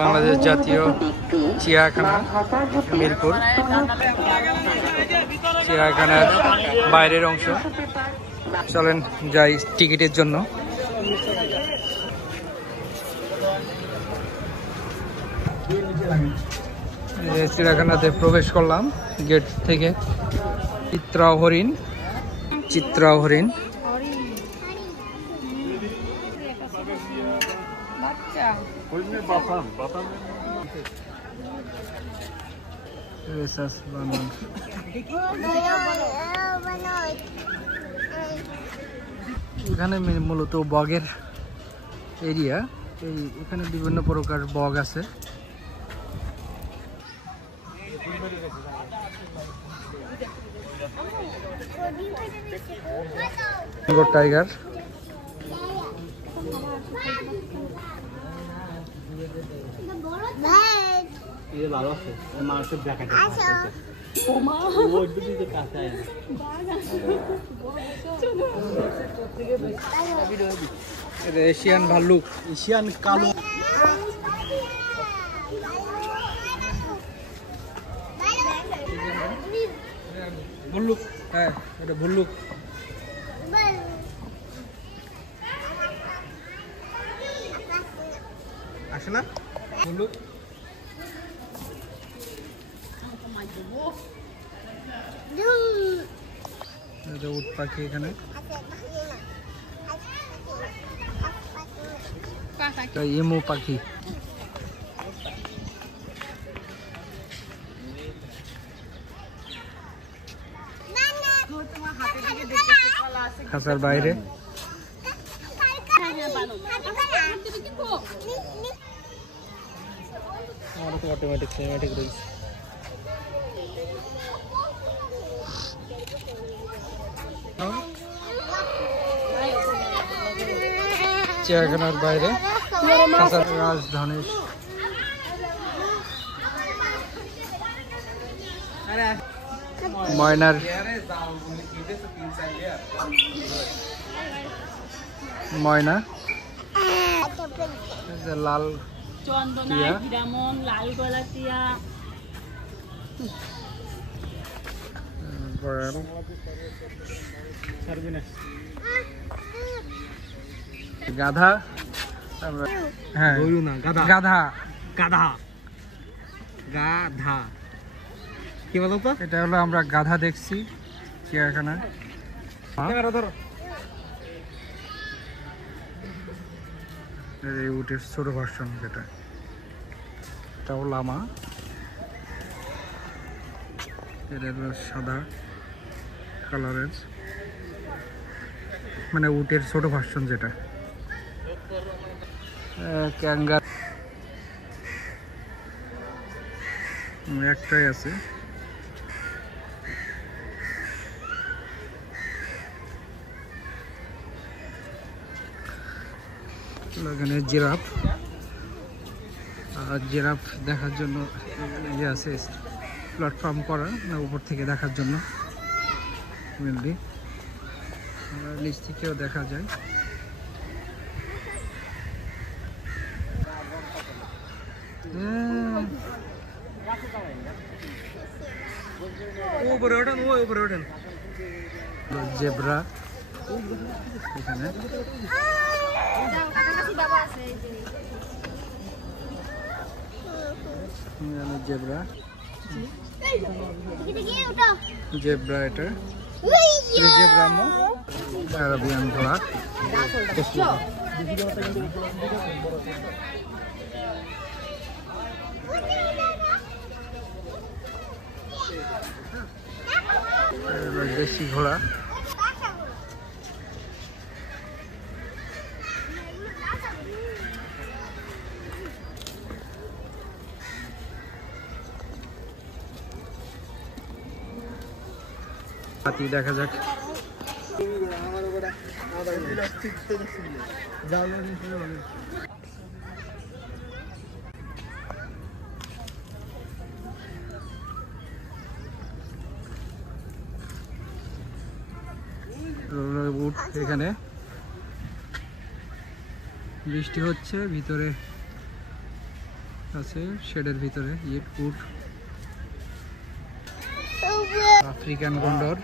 বাংলাদেশ জাতীয় চিড়িয়াখানা মিরপুর। চিড়িয়াখানার বাইরের অংশ। চলেন যাই টিকিটের জন্য। চিড়িয়াখানাতে প্রবেশ করলাম গেট থেকে। চিত্রা হরিণ, এখানে মূলত বগের এরিয়া। এখানে বিভিন্ন প্রকার বগ আছে। টাইগার, এশিয়ান ভাল্লুক, এশিয়ান কালো, ভল্লুক। হ্যাঁ, এটা ভল্লুক। আসে না ভল্লুক? উট পাখি এখানে। ইমু পাখি। খাঁচার বাইরে। অটোমেটিক সিনেমেটিক রয়েছে। চিড়িয়াখানার বাইরে রাজধানীর ময়নার ময়না, লাল চন্দনা, হিরামন, লাল গলা টিয়া, গাধা। হ্যাঁ, গাধা গাধা গাধা কি বলতো? এটা হলো আমরা গাধা দেখছি চিড়িয়াখানায়। এই উটের ছোট ভার্সন যেটা, এটাও লামা। এটা সাদা কালারের, মানে উটের ছোট ভার্সন যেটা। ক্যাঙ্গার একটাই আছে। এখানে জিরাফ, আর জিরাফ দেখার জন্য ইয়ে আছে, প্ল্যাটফর্ম করা, উপর থেকে দেখার জন্য। মেনলি নিচ থেকেও দেখা যায়। জেব্রা এখানে। জেব্রা, জেব্রা এটা জেব্রা আরাবিয়ান ঘোড়া। দেশি ঘোড়া। হাতি দেখা যাক। উট এখানে। বৃষ্টি হচ্ছে, ভিতরে আছে শেডের ভিতরে ইট উড। আফ্রিকান গন্ডর।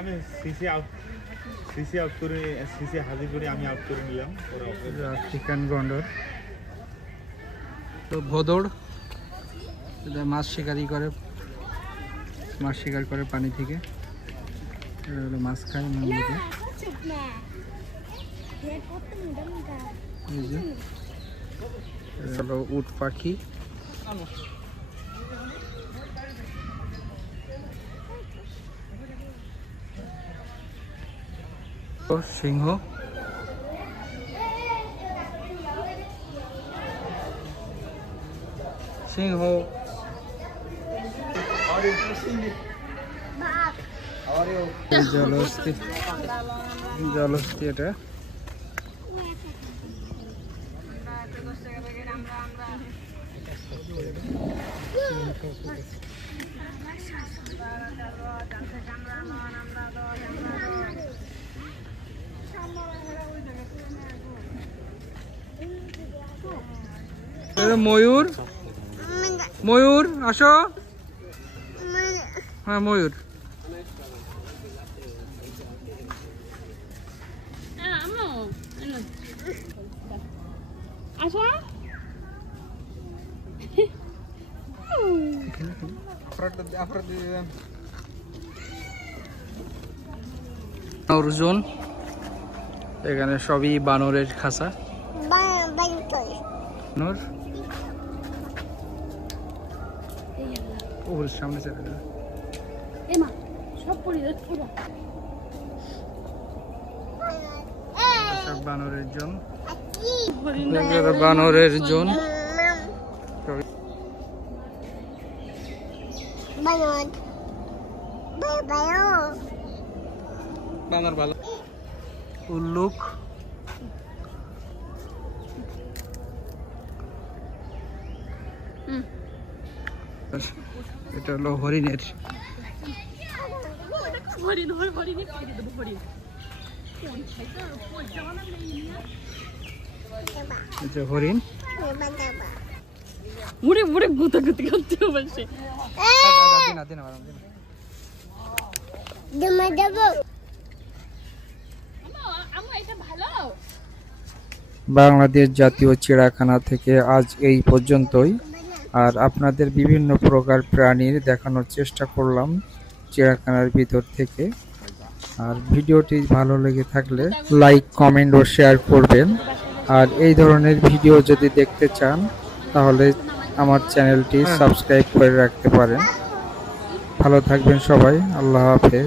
আমি সিসি আউট করে সিসি হাজির করে আমি আউট করে নিলাম। আফ্রিকান গন্ডর। তো ভোদড় এটা মাছ শিকারি করে, মাছ শিকার করে পানি থেকে, মাছ খায় মূলত। এই যে হলো উট পাখি। সিংহ, সিংহ, জলহস্তি, জলহস্তি এটা। ময়ূর, ময়ূর আসো। হ্যাঁ ময়ূর। অর্জুন, এখানে সবই বানরের খাঁচা। বানর ওর সামনে চলে গেল। সব বানরের জন, বানরের জন। বানর ভালো। উল্লুক, এটা হলো হরিণের। হরিণ মুড়ে মুড়ে গুতাগুতি করতে বসে। বাংলাদেশ জাতীয় চিড়িয়াখানা থেকে আজ এই পর্যন্তই। আর আপনাদের বিভিন্ন প্রকার প্রাণীর দেখানোর চেষ্টা করলাম চিড়িয়াখানার ভিতর থেকে। আর ভিডিওটি ভালো লেগে থাকলে লাইক, কমেন্ট ও শেয়ার করবেন। আর এই ধরনের ভিডিও যদি দেখতে চান তাহলে আমার চ্যানেলটি সাবস্ক্রাইব করে রাখতে পারেন। ভালো থাকবেন সবাই, আল্লাহ হাফেজ।